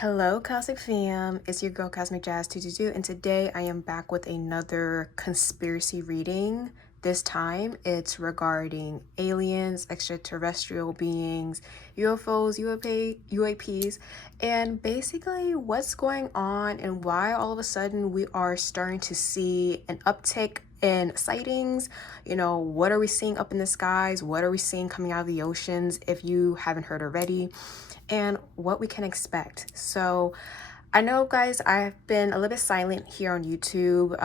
Hello, Cosmic Fam. It's your girl, Cosmic Jazz 222, and today I am back with another conspiracy reading. This time it's regarding aliens, extraterrestrial beings, UFOs, UAPs, and basically what's going on and why all of a sudden we are starting to see an uptick in sightings. What are we seeing up in the skies? What are we seeing coming out of the oceans, if you haven't heard already? And what we can expect. So I know, guys, I've been a little bit silent here on YouTube.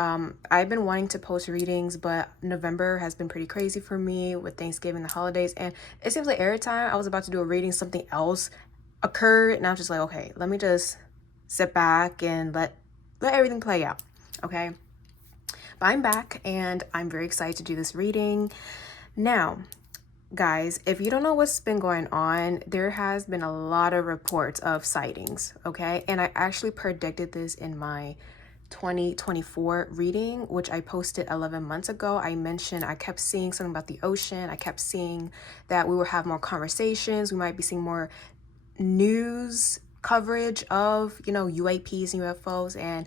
I've been wanting to post readings, but November has been pretty crazy for me with Thanksgiving, the holidays, and it seems like every time I was about to do a reading, something else occurred, and I was just like, okay, let me just sit back and let everything play out, okay? But I'm back, and I'm very excited to do this reading. Now, guys, if you don't know what's been going on, there has been a lot of reports of sightings, okay? And I actually predicted this in my 2024 reading, which I posted 11 months ago. I mentioned I kept seeing something about the ocean. I kept seeing that we will have more conversations. We might be seeing more news coverage of, UAPs and UFOs. And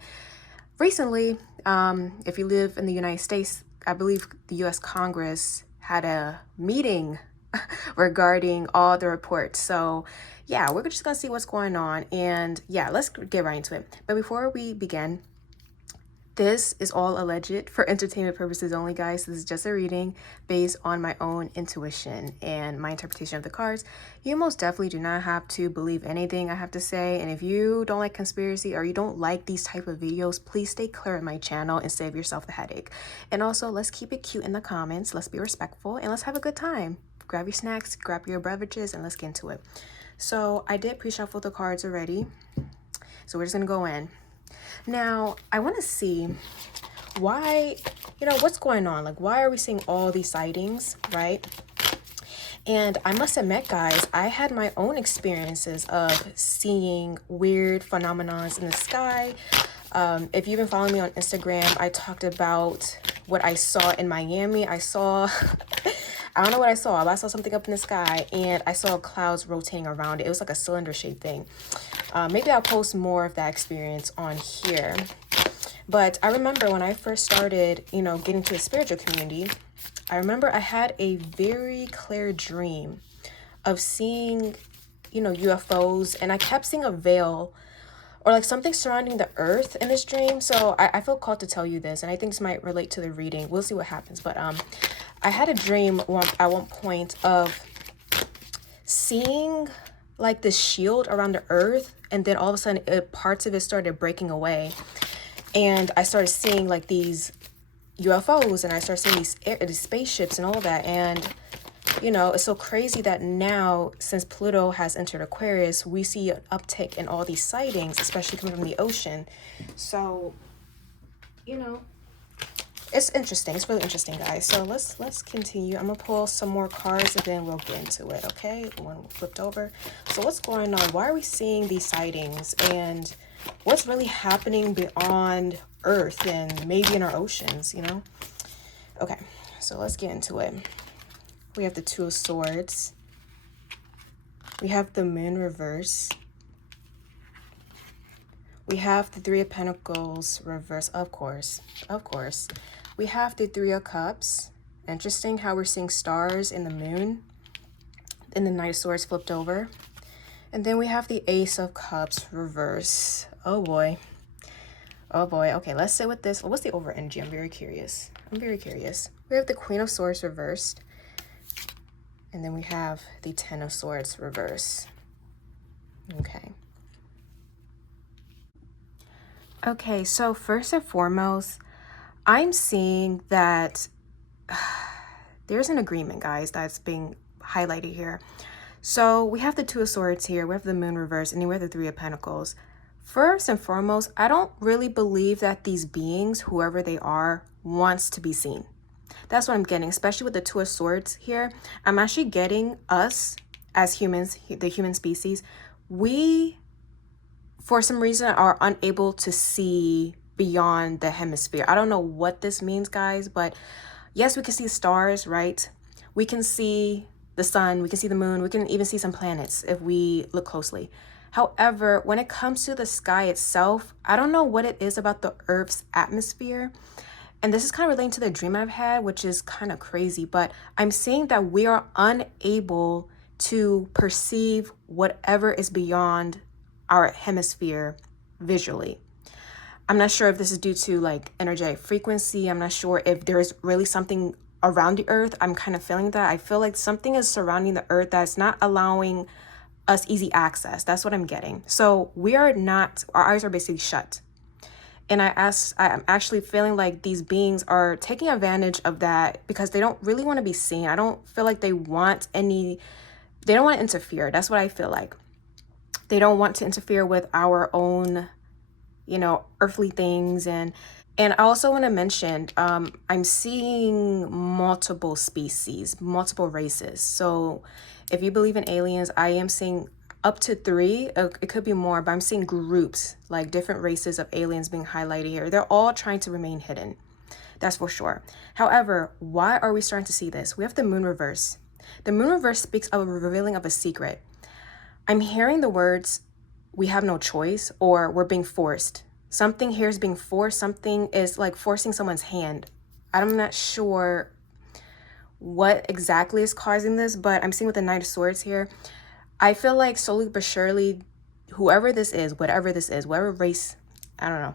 recently, if you live in the United States, I believe the US Congress had a meeting regarding all the reports. So yeah, we're just gonna see what's going on, and yeah, let's get right into it. But before we begin, this is all alleged for entertainment purposes only, guys. This is just a reading based on my own intuition and my interpretation of the cards. You most definitely do not have to believe anything I have to say. And if you don't like conspiracy or you don't like these type of videos, please stay clear of my channel and save yourself the headache. And also, let's keep it cute in the comments. Let's be respectful and let's have a good time. Grab your snacks, grab your beverages, and let's get into it. So I did pre-shuffle the cards already. So we're just gonna go in. Now, I want to see why, what's going on? Like, why are we seeing all these sightings, right? And I must admit, guys, I had my own experiences of seeing weird phenomenons in the sky. If you've been following me on Instagram, I talked about what I saw in Miami. I saw, I don't know what I saw, but I saw something up in the sky, and I saw clouds rotating around it. It was like a cylinder-shaped thing. Maybe I'll post more of that experience on here. But I remember when I first started, getting to the spiritual community, I remember I had a very clear dream of seeing, UFOs, and I kept seeing a veil or like something surrounding the earth in this dream. So I feel called to tell you this, and I think this might relate to the reading. We'll see what happens. But I had a dream at one point of seeing like this shield around the earth, and then all of a sudden parts of it started breaking away, and I started seeing like these UFOs, and I started seeing these spaceships and all that. And it's so crazy that now, since Pluto has entered Aquarius, we see an uptick in all these sightings, especially coming from the ocean. So it's interesting. It's really interesting, guys. So let's continue. I'm gonna pull some more cards and then we'll get into it. Okay, one flipped over. So what's going on? Why are we seeing these sightings, and what's really happening beyond Earth and maybe in our oceans? Okay, so let's get into it. We have the Two of Swords. We have the Moon reverse. We have the Three of Pentacles reverse, of course. We have the Three of Cups. Interesting how we're seeing stars in the moon. And the Knight of Swords flipped over. And then we have the Ace of Cups reverse. Oh boy. Okay, let's sit with this. What's the over energy? I'm very curious. We have the Queen of Swords reversed. And then we have the Ten of Swords reverse. Okay, so first and foremost, I'm seeing that there's an agreement, guys, that's being highlighted here. So we have the Two of Swords here, we have the Moon reverse, and then we have the Three of Pentacles. First and foremost, I don't really believe that these beings, whoever they are, wants to be seen. That's what I'm getting, especially with the Two of Swords here. I'm actually getting us as humans, the human species, we, for some reason, are unable to see beyond the hemisphere. I don't know what this means, guys, but yes, we can see stars, right? We can see the sun, we can see the moon, we can even see some planets if we look closely. However, when it comes to the sky itself, I don't know what it is about the Earth's atmosphere. And this is kind of relating to the dream I've had, which is kind of crazy, but I'm seeing that we are unable to perceive whatever is beyond our hemisphere visually. I'm not sure if this is due to like energetic frequency. I'm not sure if there is really something around the earth. I'm kind of feeling that. I feel like something is surrounding the earth that's not allowing us easy access. That's what I'm getting. So we are not, our eyes are basically shut. And I'm actually feeling like these beings are taking advantage of that because they don't really want to be seen. I don't feel like they don't want to interfere. That's what I feel like. They don't want to interfere with our own, earthly things. And I also want to mention, I'm seeing multiple species, multiple races. So if you believe in aliens, I am seeing up to 3. It could be more, but I'm seeing groups, like different races of aliens being highlighted here. They're all trying to remain hidden. That's for sure. However, why are we starting to see this? We have the moon reverse. The moon reverse speaks of a revealing of a secret. I'm hearing the words, we have no choice, or we're being forced. Something here is being forced. Something is like forcing someone's hand. I'm not sure what exactly is causing this, but I'm seeing with the Knight of Swords here. I feel like slowly but surely, whoever this is, whatever this is, whatever race, I don't know,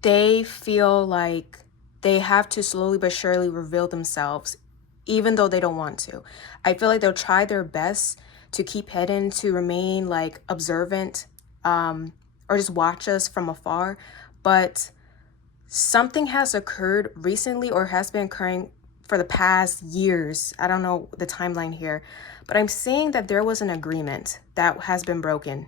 they feel like they have to slowly but surely reveal themselves, even though they don't want to. I feel like they'll try their best to keep hidden, to remain like observant, or just watch us from afar. But something has occurred recently or has been occurring for the past years. I don't know the timeline here, but I'm seeing that there was an agreement that has been broken.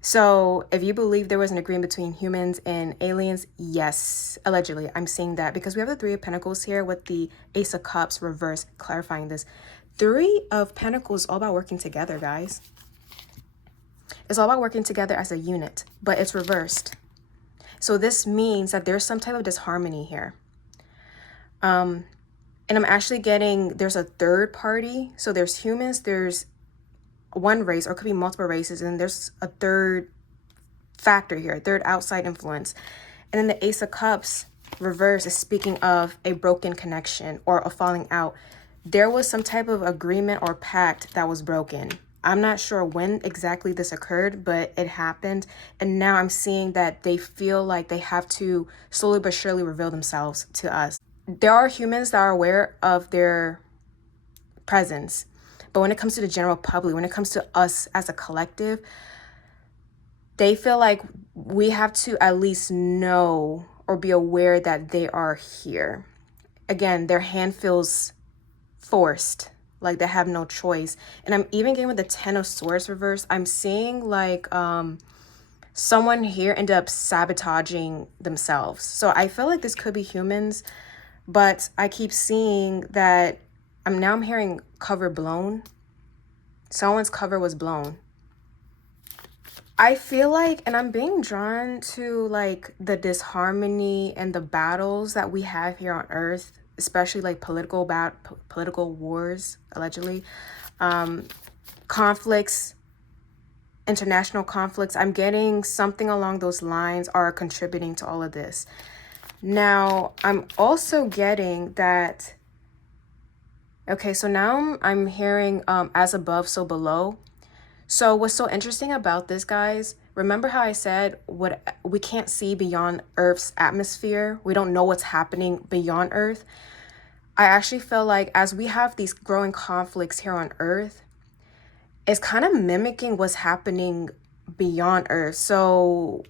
So if you believe there was an agreement between humans and aliens, yes, allegedly, I'm seeing that because we have the 3 of Pentacles here with the Ace of Cups reverse, clarifying this. 3 of Pentacles all about working together, guys. It's all about working together as a unit, but it's reversed. So this means that there's some type of disharmony here. And I'm actually getting, there's a third party. So there's humans, there's one race, or it could be multiple races, and there's a third factor here, a third outside influence. And then the Ace of Cups reverse is speaking of a broken connection or a falling out. There was some type of agreement or pact that was broken. I'm not sure when exactly this occurred, but it happened. And now I'm seeing that they feel like they have to slowly but surely reveal themselves to us. There are humans that are aware of their presence. But when it comes to the general public, when it comes to us as a collective, they feel like we have to at least know or be aware that they are here. Again, their hand feels forced, like they have no choice. And I'm even getting with the 10 of Swords reverse, I'm seeing like someone here ended up sabotaging themselves. So I feel like this could be humans, but I keep seeing that I'm hearing cover blown. Someone's cover was blown. I feel like, and I'm being drawn to like the disharmony and the battles that we have here on Earth, especially like political wars, allegedly, conflicts, international conflicts. I'm getting something along those lines are contributing to all of this. Now, I'm also getting that. Okay, so now I'm hearing as above, so below. So what's so interesting about this, guys, remember how I said what we can't see beyond Earth's atmosphere? We don't know what's happening beyond Earth. I actually feel like as we have these growing conflicts here on Earth, it's kind of mimicking what's happening beyond Earth. So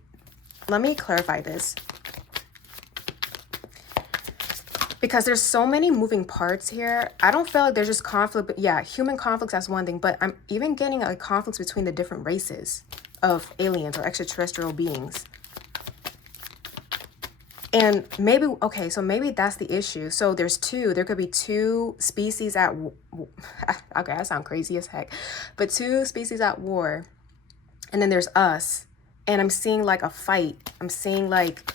let me clarify this. Because there's so many moving parts here. I don't feel like there's just conflict, but yeah, human conflicts, that's one thing, but I'm even getting like conflicts between the different races of aliens or extraterrestrial beings. And maybe, okay, so maybe that's the issue. So there could be 2 species at, okay, that sounds crazy as heck, but 2 species at war. And then there's us. And I'm seeing like a fight. I'm seeing like,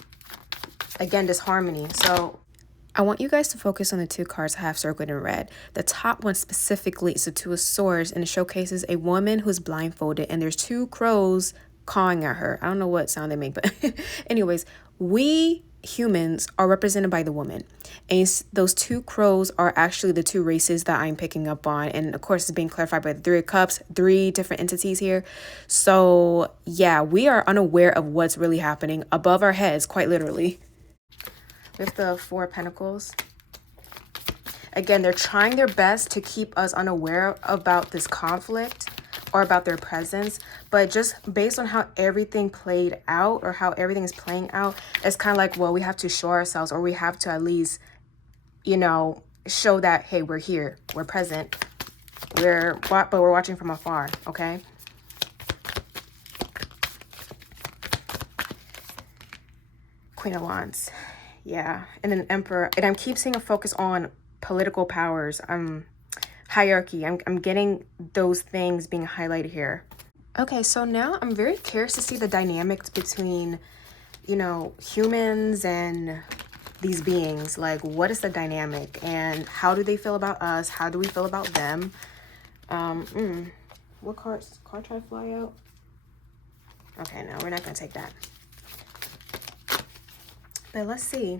again, disharmony. So I want you guys to focus on the two cards I have circled in red. The top one specifically is the Two of Swords, and it showcases a woman who's blindfolded, and there's two crows cawing at her. I don't know what sound they make, but anyways, we humans are represented by the woman. And those two crows are actually the two races that I'm picking up on. And of course, it's being clarified by the Three of Cups, three different entities here. So yeah, we are unaware of what's really happening above our heads, quite literally. With the Four of Pentacles. Again, they're trying their best to keep us unaware about this conflict or about their presence, but just based on how everything played out or how everything is playing out, it's kind of like, well, we have to show ourselves, or we have to at least, you know, show that, hey, we're here, we're present, but we're watching from afar, okay? Queen of Wands. Yeah, and then Emperor, and I keep seeing a focus on political powers, hierarchy. I'm getting those things being highlighted here. Okay, so now I'm very curious to see the dynamics between, you know, humans and these beings. Like, what is the dynamic and how do they feel about us? How do we feel about them? What card try to fly out? Okay, no, we're not gonna take that. But let's see.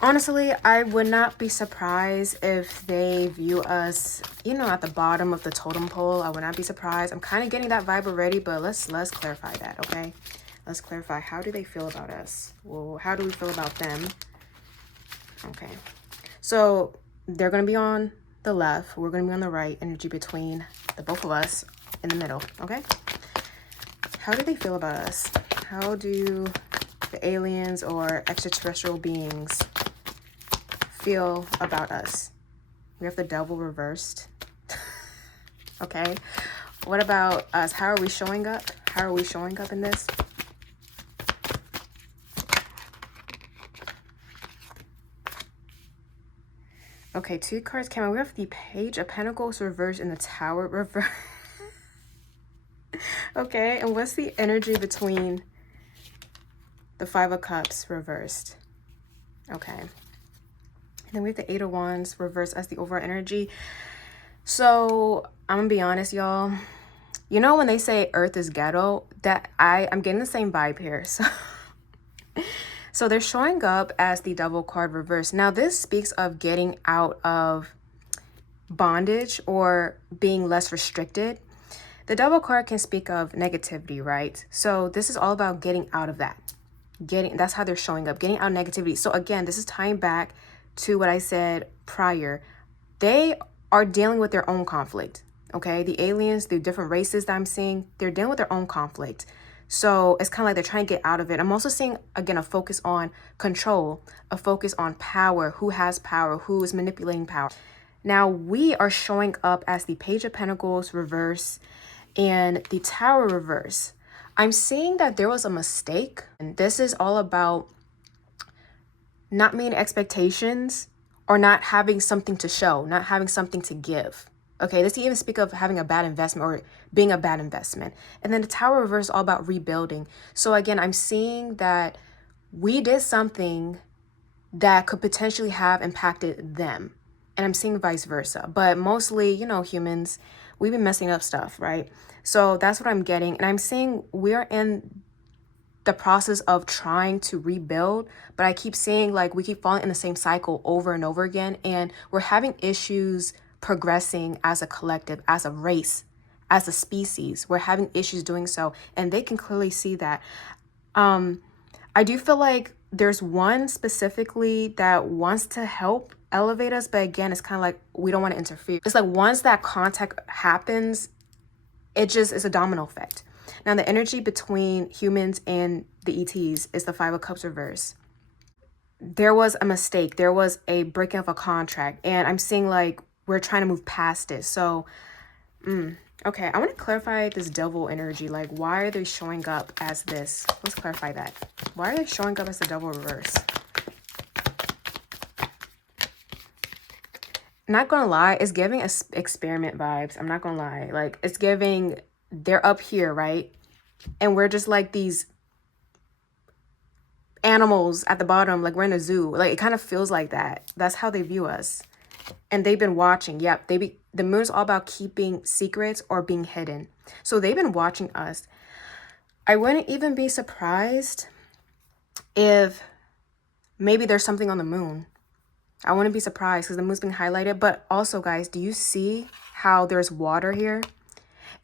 Honestly, I would not be surprised if they view us, you know, at the bottom of the totem pole. I would not be surprised. I'm kind of getting that vibe already, but let's clarify that, okay? Let's clarify. How do they feel about us? Well, how do we feel about them? Okay. So they're going to be on the left. We're going to be on the right. Energy between the both of us in the middle, okay? How do they feel about us? How do the aliens or extraterrestrial beings feel about us? We have the Devil reversed. Okay. What about us? How are we showing up? How are we showing up in this? Okay, two cards came out. We have the Page of Pentacles reversed and the Tower reversed. Okay, and what's the energy between the Five of Cups reversed? Okay. And then we have the Eight of Wands reversed as the overall energy. So I'm gonna be honest, y'all. You know when they say Earth is ghetto, that I'm getting the same vibe here. So they're showing up as the Devil card reversed. Now this speaks of getting out of bondage or being less restricted. The Devil card can speak of negativity, right? So this is all about getting out of that. That's how they're showing up, getting out of negativity. So again, this is tying back to what I said prior. They are dealing with their own conflict, okay? The aliens, the different races that I'm seeing, they're dealing with their own conflict. So it's kind of like they're trying to get out of it. I'm also seeing, again, a focus on control, a focus on power, who has power, who is manipulating power. Now we are showing up as the Page of Pentacles reverse and the Tower reverse. I'm seeing that there was a mistake, and this is all about not meeting expectations or not having something to show, not having something to give. Okay, this even speak of having a bad investment or being a bad investment. And then the Tower reverse is all about rebuilding. So again, I'm seeing that we did something that could potentially have impacted them. And I'm seeing vice versa. But mostly, you know, humans, we've been messing up stuff, right? So that's what I'm getting. And I'm seeing we're in the process of trying to rebuild, but I keep seeing like we keep falling in the same cycle over and over again, and we're having issues progressing as a collective, as a race, as a species. We're having issues doing so, and they can clearly see that. I do feel like there's one specifically that wants to help elevate us, but again, it's kind of like we don't want to interfere. It's like once that contact happens, it just is a domino effect. Now, the energy between humans and the ETs is the Five of Cups reverse. There was a mistake. There was a breaking of a contract. And I'm seeing like we're trying to move past it. So, okay, I want to clarify this Devil energy. Like, why are they showing up as this? Let's clarify that. Why are they showing up as the Devil reverse? Not gonna lie, it's giving us experiment vibes. I'm not gonna lie. Like, it's giving, they're up here, right? And we're just like these animals at the bottom, like we're in a zoo. Like, it kind of feels like that. That's how they view us. And they've been watching. Yep, the moon's all about keeping secrets or being hidden. So they've been watching us. I wouldn't even be surprised if maybe there's something on the moon. I wouldn't be surprised because the moon's being highlighted. But also, guys, do you see how there's water here?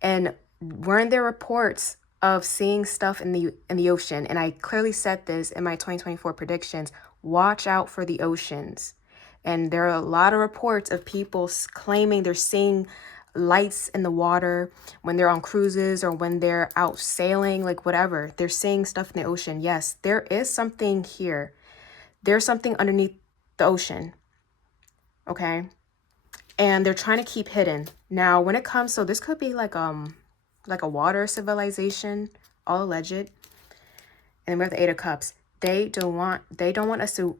And weren't there reports of seeing stuff in the ocean? And I clearly said this in my 2024 predictions. Watch out for the oceans. And there are a lot of reports of people claiming they're seeing lights in the water when they're on cruises or when they're out sailing, like whatever. They're seeing stuff in the ocean. Yes, there is something here. There's something underneath the ocean. Okay? And they're trying to keep hidden. Now, when it comes, so this could be like a water civilization, all alleged. And then we have the Eight of Cups. They don't want us to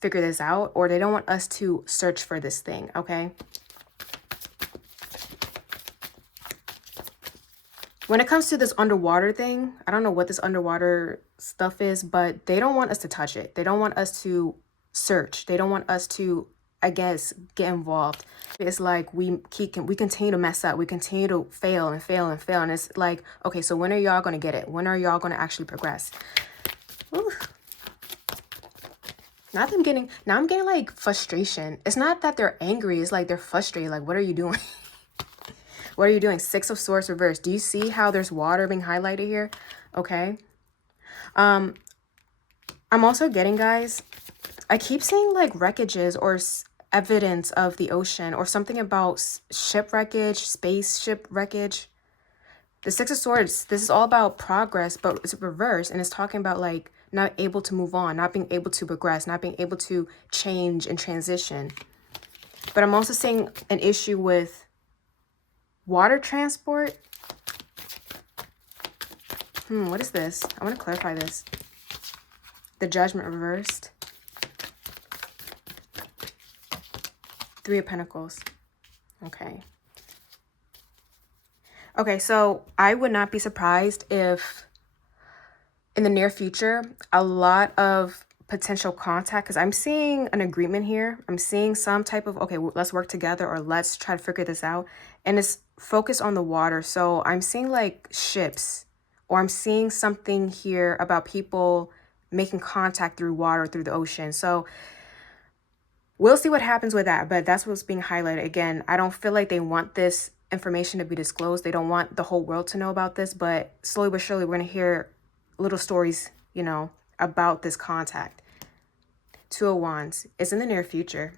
figure this out, or they don't want us to search for this thing, okay? When it comes to this underwater thing, I don't know what this underwater stuff is, but they don't want us to touch it. They don't want us to search. They don't want us to, I guess, get involved. It's like we continue to mess up. We continue to fail and fail and fail. And it's like, okay, so when are y'all going to get it? When are y'all going to actually progress? Ooh. Now I'm getting like frustration. It's not that they're angry. It's like they're frustrated. Like, what are you doing? What are you doing? Six of Swords reversed. Do you see how there's water being highlighted here? Okay. I'm also getting, guys, I keep seeing like wreckages or evidence of the ocean or something about ship wreckage, spaceship wreckage. The Six of Swords, this is all about progress, but it's reversed, and it's talking about like not able to move on, not being able to progress, not being able to change and transition. But I'm also seeing an issue with water transport. What is this? I want to clarify this. The Judgment reversed. Three of Pentacles. Okay. Okay, so I would not be surprised if in the near future, a lot of potential contact, because I'm seeing an agreement here. I'm seeing some type of, okay, let's work together, or let's try to figure this out. And it's focused on the water. So I'm seeing like ships, or I'm seeing something here about people making contact through water, through the ocean. So we'll see what happens with that. But that's what's being highlighted. Again, I don't feel like they want this information to be disclosed. They don't want the whole world to know about this. But slowly but surely, we're going to hear little stories, you know, about this contact. Two of Wands. It's in the near future.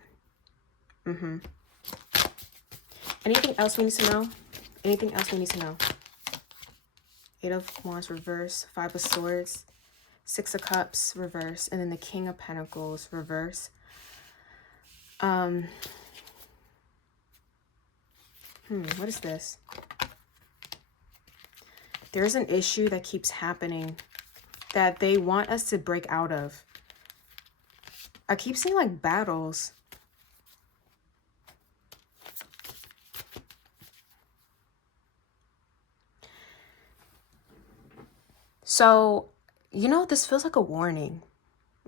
Anything else we need to know? Anything else we need to know? Eight of Wands reverse. Five of Swords. Six of Cups reverse. And then the King of Pentacles reverse. What is this? There's an issue that keeps happening that they want us to break out of. I keep seeing like battles. So, you know, this feels like a warning.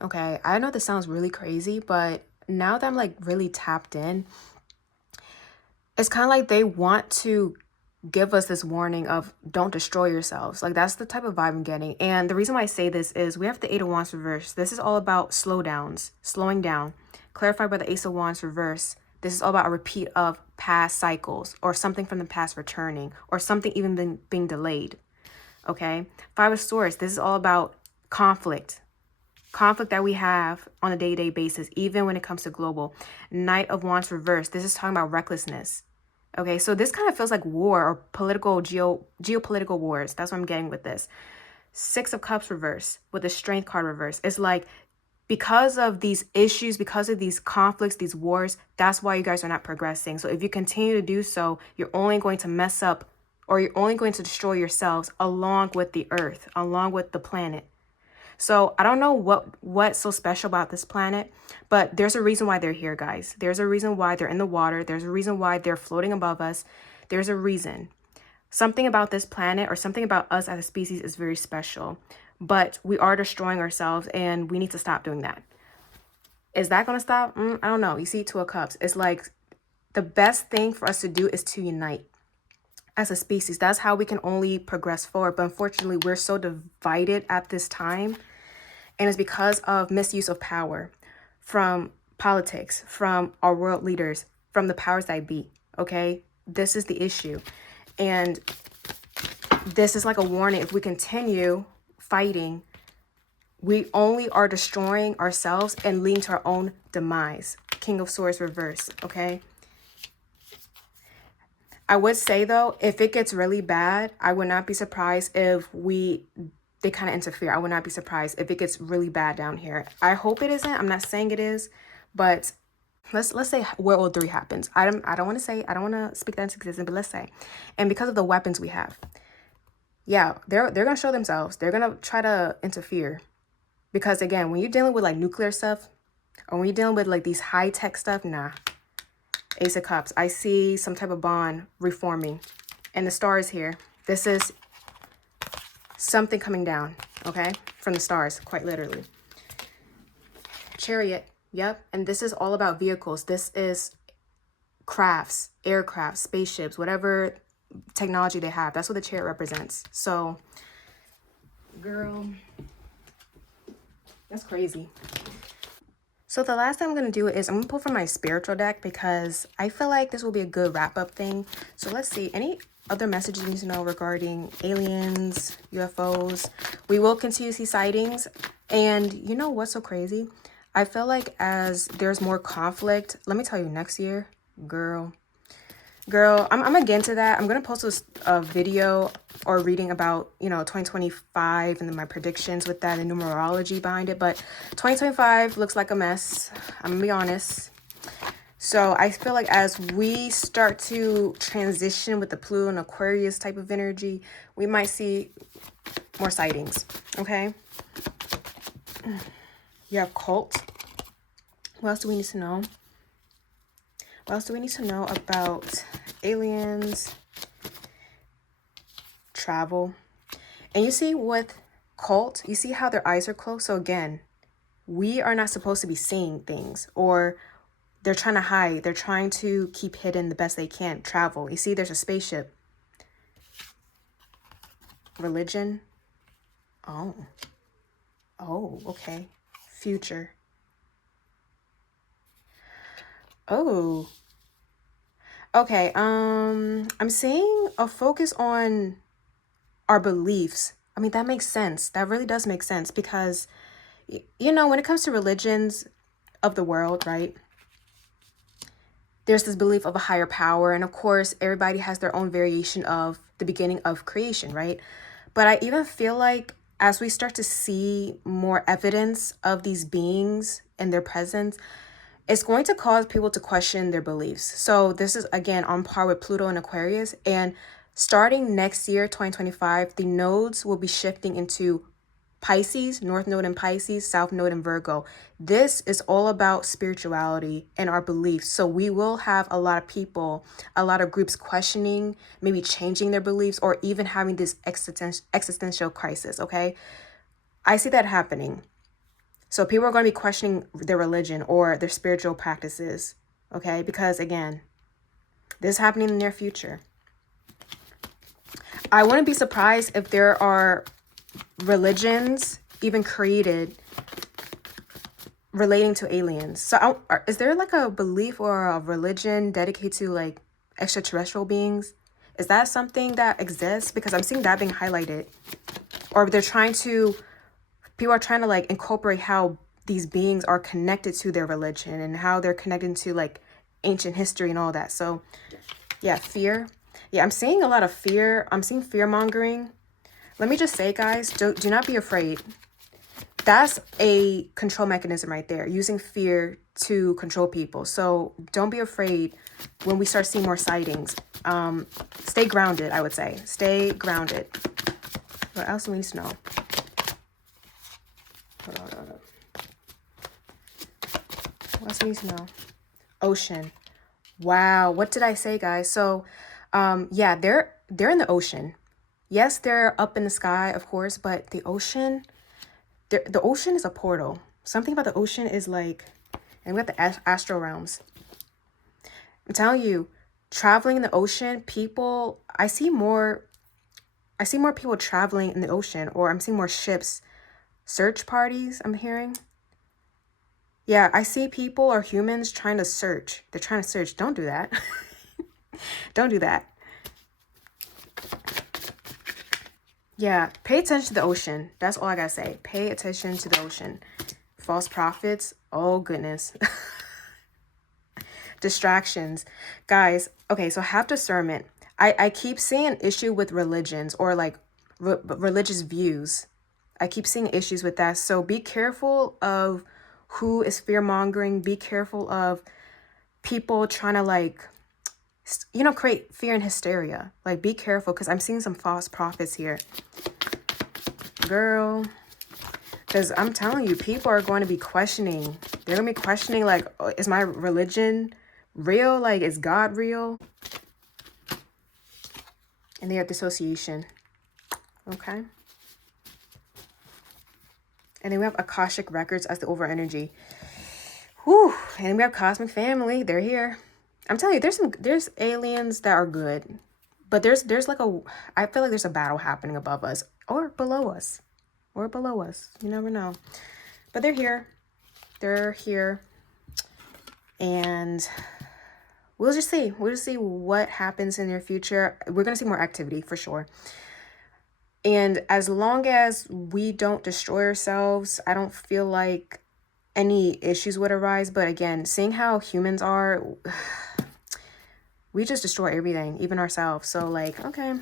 Okay, I know this sounds really crazy, but now that I'm like really tapped in, it's kind of like they want to give us this warning of don't destroy yourselves. Like, that's the type of vibe I'm getting. And the reason why I say this is we have the Eight of Wands reverse. This is all about slowdowns, slowing down. Clarified by the Ace of Wands reverse. This is all about a repeat of past cycles, or something from the past returning, or something even being delayed. Okay. Five of Swords. This is all about conflict that we have on a day-to-day basis, even when it comes to global. Knight of Wands reverse. This is talking about recklessness. Okay, so this kind of feels like war or political, geopolitical wars. That's what I'm getting with this. Six of Cups reverse with the Strength card reverse. It's like, because of these issues, because of these conflicts, these wars, that's why you guys are not progressing. So if you continue to do so, you're only going to mess up, or you're only going to destroy yourselves along with the earth, along with the planet. So I don't know what's so special about this planet, but there's a reason why they're here, guys. There's a reason why they're in the water. There's a reason why they're floating above us. There's a reason. Something about this planet, or something about us as a species, is very special. but we are destroying ourselves, and we need to stop doing that. Is that going to stop? I don't know. You see, Two of Cups. It's like the best thing for us to do is to unite as a species. That's how we can only progress forward. But unfortunately, we're so divided at this time. And it's because of misuse of power from politics, from our world leaders, from the powers that be. Okay? This is the issue. And this is like a warning. If we continue fighting, we only are destroying ourselves and leading to our own demise. King of Swords reverse, okay? I would say, though, if it gets really bad, I would not be surprised if they kind of interfere. I would not be surprised if it gets really bad down here. I hope it isn't. I'm not saying it is, but let's say World War III happens. I don't want to say, I don't want to speak that into existence, but let's say. And because of the weapons we have, yeah, they're going to show themselves. They're going to try to interfere. Because again, when you're dealing with like nuclear stuff, or when you're dealing with like these high-tech stuff, nah. Ace of Cups. I see some type of bond reforming. And the stars here. This is something coming down, okay? From the stars, quite literally. Chariot. Yep. And this is all about vehicles. This is crafts, aircraft, spaceships, whatever technology they have. That's what the chariot represents. So, girl, that's crazy. So the last thing I'm going to do is I'm going to pull from my spiritual deck because I feel like this will be a good wrap-up thing. So let's see. Any other messages you need to know regarding aliens, UFOs? We will continue to see sightings. And you know what's so crazy? I feel like as there's more conflict, let me tell you, next year, girl, I'm gonna get into that. I'm gonna post a video or reading about 2025 and then my predictions with that and numerology behind it. But 2025 looks like a mess, I'm gonna be honest. So I feel like as we start to transition with the Pluto and Aquarius type of energy, we might see more sightings. Okay, you have cult. What else do we need to know? What else do we need to know about aliens, travel? And you see with cult, you see how their eyes are closed? So again, we are not supposed to be seeing things, or they're trying to hide. They're trying to keep hidden the best they can. Travel. You see there's a spaceship. Religion. Oh, okay. Future. Oh, okay. I'm seeing a focus on our beliefs. I mean, that makes sense. That really does make sense because, when it comes to religions of the world, right? There's this belief of a higher power. And of course, everybody has their own variation of the beginning of creation, right? But I even feel like as we start to see more evidence of these beings and their presence, it's going to cause people to question their beliefs. So this is, again, on par with Pluto and Aquarius. And starting next year, 2025, the nodes will be shifting into Pisces, North Node in Pisces, South Node in Virgo. This is all about spirituality and our beliefs. So we will have a lot of people, a lot of groups questioning, maybe changing their beliefs, or even having this existential crisis, okay? I see that happening. So people are going to be questioning their religion or their spiritual practices, okay? Because again, this is happening in the near future. I wouldn't be surprised if there are religions even created relating to aliens. So is there like a belief or a religion dedicated to like extraterrestrial beings? Is that something that exists? Because I'm seeing that being highlighted. Or people are trying to like incorporate how these beings are connected to their religion and how they're connected to like ancient history and all that. So yeah, fear. Yeah, I'm seeing a lot of fear. I'm seeing fear mongering. Let me just say, guys, do not be afraid. That's a control mechanism right there, using fear to control people. So don't be afraid when we start seeing more sightings. Stay grounded, I would say. Stay grounded. What else do we need to know? Hold on. What else do we need to know? Ocean. Wow, what did I say, guys? So, yeah, they're in the ocean. Yes, they're up in the sky, of course, but the ocean, the ocean is a portal. Something about the ocean is like, and we have the astral realms. I'm telling you, traveling in the ocean, people, I see more people traveling in the ocean, or I'm seeing more ships, search parties, I'm hearing. Yeah, I see people or humans trying to search. They're trying to search. Don't do that. Don't do that. Yeah, pay attention to the ocean. That's all I gotta say. Pay attention to the ocean. False prophets. Oh, goodness. Distractions. Guys, okay, so have discernment. I keep seeing an issue with religions or like religious views. I keep seeing issues with that. So be careful of who is fear-mongering. Be careful of people trying to like, you know, create fear and hysteria. Like, be careful, because I'm seeing some false prophets here. Girl, because I'm telling you, people are going to be questioning. They're going to be questioning, like, oh, is my religion real? Like, is God real? And they have dissociation. Okay. And then we have Akashic Records as the over energy. Whew. And we have Cosmic Family. They're here. I'm telling you, there's aliens that are good. But there's like I feel like there's a battle happening above us or below us. Or below us. You never know. But they're here. They're here. And we'll just see. We'll just see what happens in their future. We're going to see more activity for sure. And as long as we don't destroy ourselves, I don't feel like any issues would arise. But again, seeing how humans are, we just destroy everything, even ourselves. So like, okay.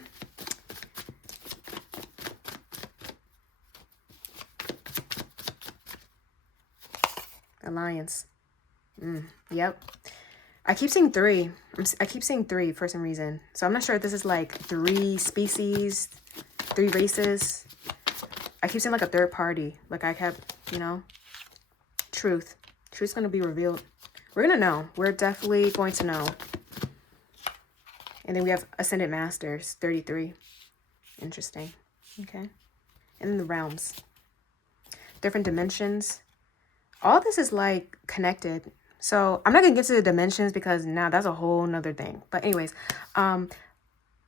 Alliance. Yep. I keep seeing 3. I keep seeing 3 for some reason. So I'm not sure if this is like 3 species, 3 races. I keep seeing like a third party. Like I kept, you know, truth. Truth's going to be revealed. We're going to know. We're definitely going to know. And then we have Ascended Masters, 33. Interesting. Okay. And then the realms. Different dimensions. All this is like connected. So I'm not going to get to the dimensions because now that's a whole nother thing. But anyways, I'm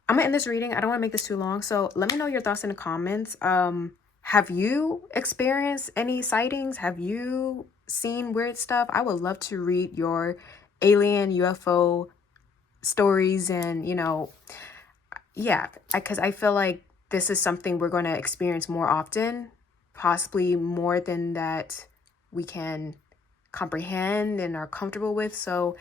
going to end this reading. I don't want to make this too long. So let me know your thoughts in the comments. Have you experienced any sightings? Have you seen weird stuff? I would love to read your alien UFO stories and, you know, yeah, because I feel like this is something we're going to experience more often, possibly more than that we can comprehend and are comfortable with. So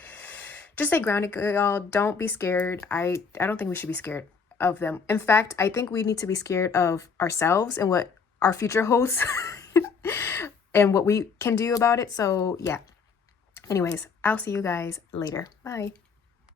just stay grounded, y'all. Don't be scared. I don't think we should be scared of them. In fact, I think we need to be scared of ourselves and what our future holds and what we can do about it. So yeah. Anyways, I'll see you guys later. Bye.